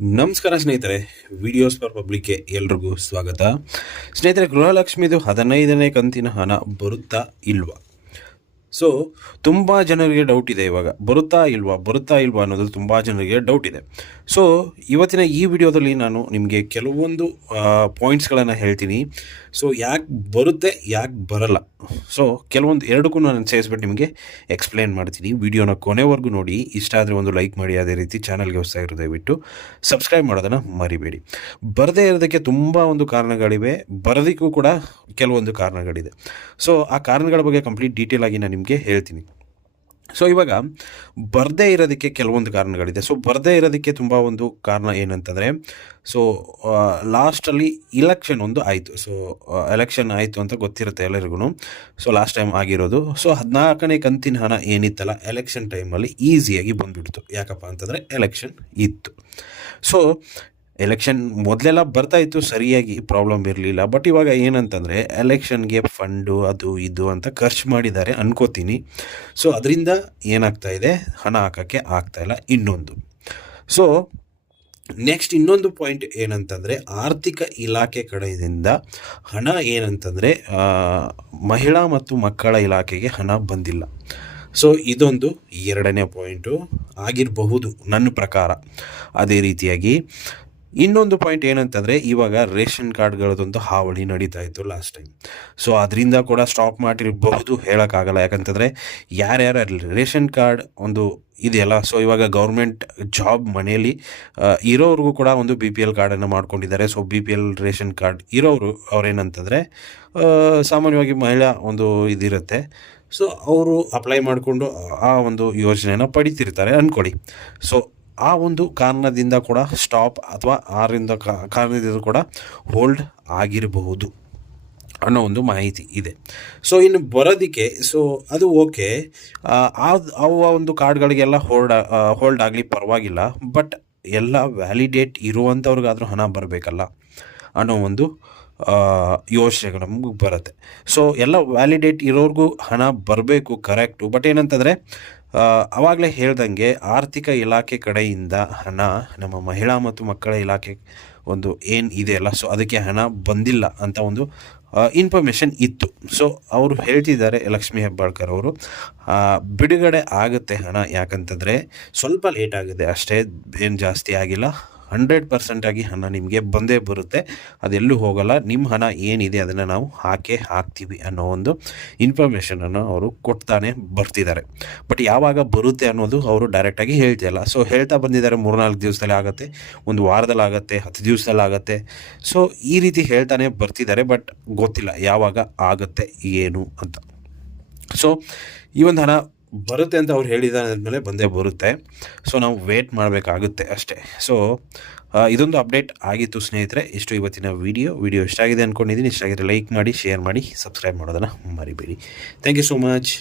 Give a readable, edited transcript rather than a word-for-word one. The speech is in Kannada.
ನಮಸ್ಕಾರ ಸ್ನೇಹಿತರೆ, ವಿಡಿಯೋಸ್ ಫಾರ್ ಪಬ್ಲಿಕ್ಗೆ ಎಲ್ರಿಗೂ ಸ್ವಾಗತ. ಸ್ನೇಹಿತರೆ, ಗೃಹಲಕ್ಷ್ಮಿದು 15ನೇ ಕಂತಿನ ಹಣ ಬರುತ್ತಾ ಇಲ್ವಾ? ಸೊ ತುಂಬ ಜನರಿಗೆ ಡೌಟ್ ಇದೆ. ಇವಾಗ ಬರುತ್ತಾ ಇಲ್ವಾ ಅನ್ನೋದು ತುಂಬ ಜನರಿಗೆ ಡೌಟ್ ಇದೆ. ಸೊ ಇವತ್ತಿನ ಈ ವಿಡಿಯೋದಲ್ಲಿ ನಾನು ನಿಮಗೆ ಕೆಲವೊಂದು ಪಾಯಿಂಟ್ಸ್ಗಳನ್ನು ಹೇಳ್ತೀನಿ. ಸೊ ಯಾಕೆ ಬರುತ್ತೆ, ಯಾಕೆ ಬರಲ್ಲ, ಸೊ ಕೆಲವೊಂದು ಎರಡಕ್ಕೂ ನಾನು ಸೇರಿಸ್ಬಿಟ್ಟು ನಿಮಗೆ ಎಕ್ಸ್ಪ್ಲೇನ್ ಮಾಡ್ತೀನಿ. ವಿಡಿಯೋನ ಕೊನೆವರೆಗೂ ನೋಡಿ. ಇಷ್ಟ ಆದರೆ ಒಂದು ಲೈಕ್ ಮಾಡಿ. ಅದೇ ರೀತಿ ಚಾನಲ್ಗೆ ಹೊಸದಾಗಿರೋ ದಯವಿಟ್ಟು ಸಬ್ಸ್ಕ್ರೈಬ್ ಮಾಡೋದನ್ನು ಮರಿಬೇಡಿ. ಬರದೇ ಇರೋದಕ್ಕೆ ತುಂಬ ಒಂದು ಕಾರಣಗಳಿವೆ, ಬರೋದಕ್ಕೂ ಕೂಡ ಕೆಲವೊಂದು ಕಾರಣಗಳಿದೆ. ಸೊ ಆ ಕಾರಣಗಳ ಬಗ್ಗೆ ಕಂಪ್ಲೀಟ್ ಡೀಟೇಲ್ ಆಗಿ ನಾನು ನಿಮಗೆ ಹೇಳ್ತೀನಿ. ಸೊ ಇವಾಗ ಬರದೇ ಇರೋದಕ್ಕೆ ಕೆಲವೊಂದು ಕಾರಣಗಳಿದೆ. ಸೊ ಬರದೇ ಇರೋದಕ್ಕೆ ತುಂಬ ಒಂದು ಕಾರಣ ಏನಂತಂದರೆ, ಸೊ ಲಾಸ್ಟಲ್ಲಿ ಇಲೆಕ್ಷನ್ ಒಂದು ಆಯಿತು. ಸೊ ಎಲೆಕ್ಷನ್ ಆಯಿತು ಅಂತ ಗೊತ್ತಿರುತ್ತೆ ಎಲ್ಲರಿಗೂ. ಸೊ ಲಾಸ್ಟ್ ಟೈಮ್ ಆಗಿರೋದು. ಸೊ 14ನೇ ಕಂತಿನ ಹಣ ಏನಿತ್ತಲ್ಲ, ಎಲೆಕ್ಷನ್ ಟೈಮಲ್ಲಿ ಈಸಿಯಾಗಿ ಬಂದುಬಿಡ್ತು. ಯಾಕಪ್ಪ ಅಂತಂದರೆ ಎಲೆಕ್ಷನ್ ಇತ್ತು. ಸೊ ಎಲೆಕ್ಷನ್ ಮೊದಲೆಲ್ಲ ಬರ್ತಾಯಿತ್ತು, ಸರಿಯಾಗಿ ಪ್ರಾಬ್ಲಮ್ ಇರಲಿಲ್ಲ. ಬಟ್ ಇವಾಗ ಏನಂತಂದರೆ ಎಲೆಕ್ಷನ್ಗೆ ಫಂಡು ಅದು ಇದು ಅಂತ ಖರ್ಚು ಮಾಡಿದ್ದಾರೆ ಅನ್ಕೋತೀನಿ. ಸೊ ಅದರಿಂದ ಏನಾಗ್ತಾಯಿದೆ, ಹಣ ಹಾಕೋಕ್ಕೆ ಆಗ್ತಾಯಿಲ್ಲ. ಸೊ ನೆಕ್ಸ್ಟ್ ಇನ್ನೊಂದು ಪಾಯಿಂಟ್ ಏನಂತಂದರೆ, ಆರ್ಥಿಕ ಇಲಾಖೆ ಕಡೆಯಿಂದ ಹಣ ಏನಂತಂದರೆ ಮಹಿಳಾ ಮತ್ತು ಮಕ್ಕಳ ಇಲಾಖೆಗೆ ಹಣ ಬಂದಿಲ್ಲ. ಸೊ ಇದೊಂದು ಎರಡನೇ ಪಾಯಿಂಟು ಆಗಿರಬಹುದು ನನ್ನ ಪ್ರಕಾರ. ಅದೇ ರೀತಿಯಾಗಿ ಇನ್ನೊಂದು ಪಾಯಿಂಟ್ ಏನಂತಂದರೆ, ಇವಾಗ ರೇಷನ್ ಕಾರ್ಡ್ಗಳದೊಂದು ಹಾವಳಿ ನಡೀತಾ ಇತ್ತು ಲಾಸ್ಟ್ ಟೈಮ್. ಸೊ ಅದರಿಂದ ಕೂಡ ಸ್ಟಾಪ್ ಮಾಡಿರಬಹುದು, ಹೇಳೋಕ್ಕಾಗಲ್ಲ. ಯಾಕಂತಂದರೆ ಯಾರ್ಯಾರ ರೇಷನ್ ಕಾರ್ಡ್ ಒಂದು ಇದೆಯಲ್ಲ, ಸೊ ಇವಾಗ ಗೌರ್ಮೆಂಟ್ ಜಾಬ್ ಮನೆಯಲ್ಲಿ ಇರೋರಿಗೂ ಕೂಡ ಒಂದು BPL ಕಾರ್ಡನ್ನು ಮಾಡ್ಕೊಂಡಿದ್ದಾರೆ. ಸೊ BPL ರೇಷನ್ ಕಾರ್ಡ್ ಇರೋರು ಅವ್ರೇನಂತಂದರೆ ಸಾಮಾನ್ಯವಾಗಿ ಮಹಿಳಾ ಒಂದು ಇದಿರುತ್ತೆ. ಸೊ ಅವರು ಅಪ್ಲೈ ಮಾಡಿಕೊಂಡು ಆ ಒಂದು ಯೋಜನೆಯನ್ನು ಪಡಿತಿರ್ತಾರೆ ಅಂದ್ಕೊಳ್ಳಿ. ಸೊ ಆ ಒಂದು ಕಾರಣದಿಂದ ಕೂಡ ಸ್ಟಾಪ್ ಅಥವಾ ಕಾರಣದಿಂದ ಕೂಡ ಹೋಲ್ಡ್ ಆಗಿರಬಹುದು ಅನ್ನೋ ಒಂದು ಮಾಹಿತಿ ಇದೆ. ಸೊ ಇನ್ನು ಬರೋದಕ್ಕೆ, ಸೊ ಅದು ಓಕೆ, ಅವ ಒಂದು ಕಾರ್ಡ್ಗಳಿಗೆಲ್ಲ ಹೋಲ್ಡ್ ಆಗಲಿ ಪರವಾಗಿಲ್ಲ. ಬಟ್ ಎಲ್ಲ ವ್ಯಾಲಿಡೇಟ್ ಇರುವಂಥವ್ರಿಗಾದರೂ ಹಣ ಬರಬೇಕಲ್ಲ ಅನ್ನೋ ಒಂದು ಯೋಚನೆಗಳು ನಮಗೆ ಬರುತ್ತೆ. ಸೊ ಎಲ್ಲ ವ್ಯಾಲಿಡೇಟ್ ಇರೋರಿಗೂ ಹಣ ಬರಬೇಕು, ಕರೆಕ್ಟು. ಬಟ್ ಏನಂತಂದರೆ ಆವಾಗಲೇ ಹೇಳ್ದಂಗೆ ಆರ್ಥಿಕ ಇಲಾಖೆ ಕಡೆಯಿಂದ ಹಣ ನಮ್ಮ ಮಹಿಳಾ ಮತ್ತು ಮಕ್ಕಳ ಇಲಾಖೆ ಒಂದು ಏನು ಇದೆಯಲ್ಲ, ಸೊ ಅದಕ್ಕೆ ಹಣ ಬಂದಿಲ್ಲ ಅಂತ ಒಂದು ಇನ್ಫಾರ್ಮೇಷನ್ ಇತ್ತು. ಸೊ ಅವರು ಹೇಳ್ತಿದ್ದಾರೆ, ಲಕ್ಷ್ಮೀ ಹೆಬ್ಬಾಳ್ಕರ್ ಅವರು, ಬಿಡುಗಡೆ ಆಗುತ್ತೆ ಹಣ. ಯಾಕಂತಂದರೆ ಸ್ವಲ್ಪ ಲೇಟ್ ಆಗಿದೆ ಅಷ್ಟೇ, ಏನು ಜಾಸ್ತಿ ಆಗಿಲ್ಲ. 100% ಆಗಿ ಹಣ ನಿಮಗೆ ಬಂದೇ ಬರುತ್ತೆ, ಅದೆಲ್ಲೂ ಹೋಗಲ್ಲ. ನಿಮ್ಮ ಹಣ ಏನಿದೆ ಅದನ್ನು ನಾವು ಹಾಕ್ತೀವಿ ಅನ್ನೋ ಒಂದು ಇನ್ಫಾರ್ಮೇಷನನ್ನು ಅವರು ಕೊಡ್ತಾನೆ ಬರ್ತಿದ್ದಾರೆ. ಬಟ್ ಯಾವಾಗ ಬರುತ್ತೆ ಅನ್ನೋದು ಅವರು ಡೈರೆಕ್ಟಾಗಿ ಹೇಳ್ತಿಲ್ಲ. ಸೊ ಹೇಳ್ತಾ ಬಂದಿದ್ದಾರೆ, 3-4 ದಿವಸದಲ್ಲಿ ಆಗುತ್ತೆ, ಒಂದು ವಾರದಲ್ಲಿ ಆಗುತ್ತೆ, 10 ದಿವಸದಲ್ಲಿ ಆಗುತ್ತೆ. ಸೊ ಈ ರೀತಿ ಹೇಳ್ತಾನೆ ಬರ್ತಿದ್ದಾರೆ. ಬಟ್ ಗೊತ್ತಿಲ್ಲ ಯಾವಾಗ ಆಗುತ್ತೆ ಏನು ಅಂತ. ಸೊ ಈ ಒಂದು ಹಣ ಬರುತ್ತೆ ಅಂತ ಅವ್ರು ಹೇಳಿದಾದ್ಮೇಲೆ ಬಂದೇ ಬರುತ್ತೆ. ಸೊ ನಾವು ವೇಟ್ ಮಾಡಬೇಕಾಗುತ್ತೆ ಅಷ್ಟೇ. ಸೊ ಇದೊಂದು ಅಪ್ಡೇಟ್ ಆಗಿತ್ತು ಸ್ನೇಹಿತರೆ. ಇಷ್ಟು ಇವತ್ತಿನ ವಿಡಿಯೋ ಇಷ್ಟ ಆಗಿದೆ ಅಂದ್ಕೊಂಡಿದ್ದೀನಿ. ಇಷ್ಟ ಆಗಿದ್ರೆ ಲೈಕ್ ಮಾಡಿ, ಶೇರ್ ಮಾಡಿ, ಸಬ್ಸ್ಕ್ರೈಬ್ ಮಾಡೋದನ್ನು ಮರಿಬೇಡಿ. Thank you so much.